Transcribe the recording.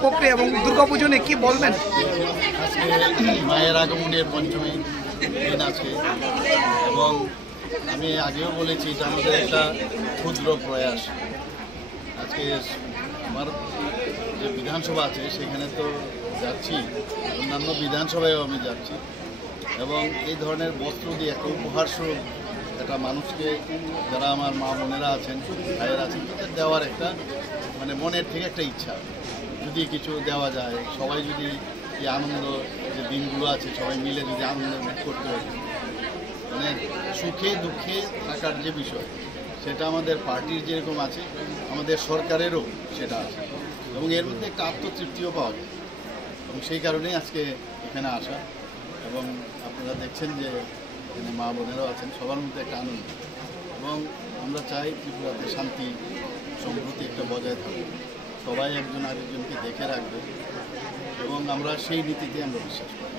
প্রক্রিয়া এবং দুর্গাপুজো নিয়ে কি বলবেন? মায়ের আগমনের পঞ্চমী দিন আছে এবং আমি আগেও বলেছি এটা আমাদের একটা ক্ষুদ্র প্রয়াস। আজকে আমার যে বিধানসভা আছে সেখানে তো যাচ্ছি, অন্যান্য বিধানসভায়ও আমি যাচ্ছি এবং এই ধরনের বস্ত্র দিয়ে একটা উপহার স্বরূপ একটা মানুষকে, যারা আমার মা বোনেরা আছেন, ভাইয়েরা আছেন, তাদের দেওয়ার একটা মানে মনের থেকে একটা ইচ্ছা, যদি কিছু দেওয়া যায়, সবাই যদি এই আনন্দ যে দিনগুলো আছে সবাই মিলে যদি আনন্দ করতে হয়, মানে সুখে দুঃখে থাকার যে বিষয় সেটা আমাদের পার্টির যেরকম আছে আমাদের সরকারেরও সেটা আছে এবং এর মধ্যে একটা আত্মতৃপ্তিও পাওয়া যায় এবং সেই কারণেই আজকে এখানে আসা। এবং আপনারা দেখছেন যে এখানে মা বোনেরাও আছেন, সবার মধ্যে একটা আনন্দ এবং আমরা চাই ত্রিপুরাতে শান্তি সম্প্রীতি একটা বজায় থাকবে, সবাই একজন আরেকজনকে দেখে রাখবে এবং আমরা সেই নীতিতে আমরা বিশ্বাস করি।